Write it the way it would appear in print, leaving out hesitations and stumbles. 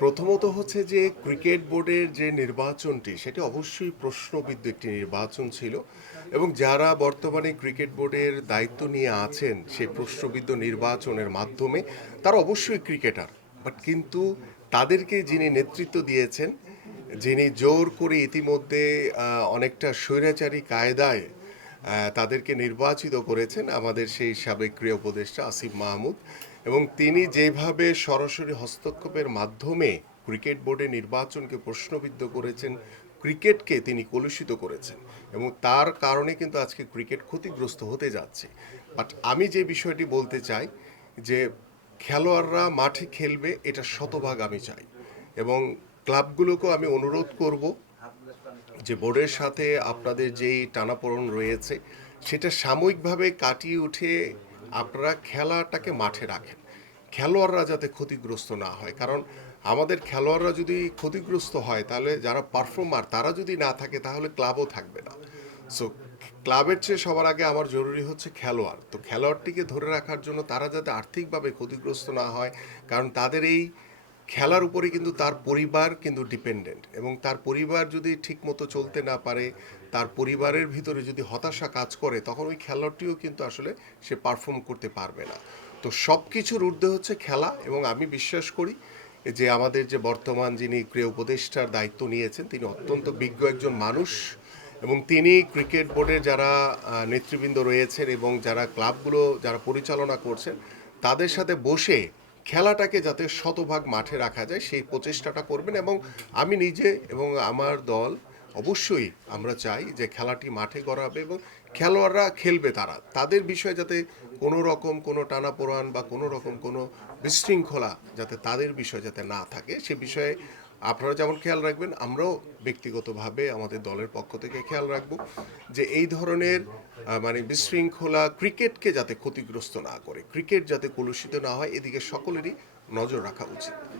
প্রথমত হচ্ছে যে ক্রিকেট বোর্ডের যে নির্বাচনটি সেটি অবশ্যই প্রশ্নবিদ্ধ একটি নির্বাচন ছিল এবং যারা বর্তমানে ক্রিকেট বোর্ডের দায়িত্ব নিয়ে আছেন সেই প্রশ্নবিদ্ধ নির্বাচনের মাধ্যমে তারা অবশ্যই ক্রিকেটার, বাট কিন্তু তাদেরকে যিনি নেতৃত্ব দিয়েছেন, যিনি জোর করে ইতিমধ্যে অনেকটা স্বৈরাচারী কায়দায় তাদেরকে নির্বাচিত করেছেন আমাদের সেই সাবেক ক্রীড়া উপদেষ্টা আসিফ মাহমুদ, এবং তিনি যেভাবে সরাসরি হস্তক্ষেপের মাধ্যমে ক্রিকেট বোর্ডে নির্বাচনকে প্রশ্নবিদ্ধ করেছেন, ক্রিকেটকে তিনি কলুষিত করেছেন এবং তার কারণে কিন্তু আজকে ক্রিকেট ক্ষতিগ্রস্ত হতে যাচ্ছে। বাট আমি যে বিষয়টি বলতে চাই যে খেলোয়াড়রা মাঠে খেলবে, এটা শতভাগ আমি চাই এবং ক্লাবগুলোকেও আমি অনুরোধ করব যে বোর্ডের সাথে আপনাদের যেই টানাপোড়েন রয়েছে সেটা সাময়িকভাবে কাটিয়ে উঠে আপনারা খেলাটাকে মাঠে রাখেন, খেলোয়াড়রা যাতে ক্ষতিগ্রস্ত না হয়। কারণ আমাদের খেলোয়াড়রা যদি ক্ষতিগ্রস্ত হয় তাহলে যারা পারফর্মার তারা যদি না থাকে তাহলে ক্লাবও থাকবে না। সো ক্লাবের চেয়ে সবার আগে আমার জরুরি হচ্ছে খেলোয়াড়, তো খেলোয়াড়টিকে ধরে রাখার জন্য তারা যাতে আর্থিকভাবে ক্ষতিগ্রস্ত না হয়, কারণ তাদের এই খেলার উপরে কিন্তু তার পরিবার কিন্তু ডিপেন্ডেন্ট, এবং তার পরিবার যদি ঠিকমতো চলতে না পারে, তার পরিবারের ভিতরে যদি হতাশা কাজ করে, তখন ওই খেলোয়াড়টিও কিন্তু আসলে সে পারফর্ম করতে পারবে না। তো সব কিছুর ঊর্ধ্বে হচ্ছে খেলা, এবং আমি বিশ্বাস করি যে আমাদের যে বর্তমান যিনি ক্রীড়া উপদেষ্টার দায়িত্ব নিয়েছেন তিনি অত্যন্ত বিজ্ঞ একজন মানুষ, এবং তিনি ক্রিকেট বোর্ডের যারা নেতৃবৃন্দ রয়েছেন এবং যারা ক্লাবগুলো যারা পরিচালনা করছেন তাদের সাথে বসে খেলাটাকে যাতে শতভাগ মাঠে রাখা যায় সেই প্রচেষ্টাটা করবেন। এবং আমি নিজে এবং আমার দল অবশ্যই আমরা চাই যে খেলাটি মাঠে করা হবে এবং খেলোয়াড়রা খেলবে, তারা তাদের বিষয়ে যাতে কোনো রকম কোনো টানাপোড়ান বা কোনো রকম কোনো বিশৃঙ্খলা যাতে তাদের বিষয় যাতে না থাকে সে বিষয়ে আপনারা যেমন খেয়াল রাখবেন, আমরাও ব্যক্তিগতভাবে আমাদের দলের পক্ষ থেকে খেয়াল রাখব যে এই ধরনের মানে বিশৃঙ্খলা ক্রিকেটকে যাতে ক্ষতিগ্রস্ত না করে, ক্রিকেট যাতে কলুষিত না হয়, এদিকে সকলেরই নজর রাখা উচিত।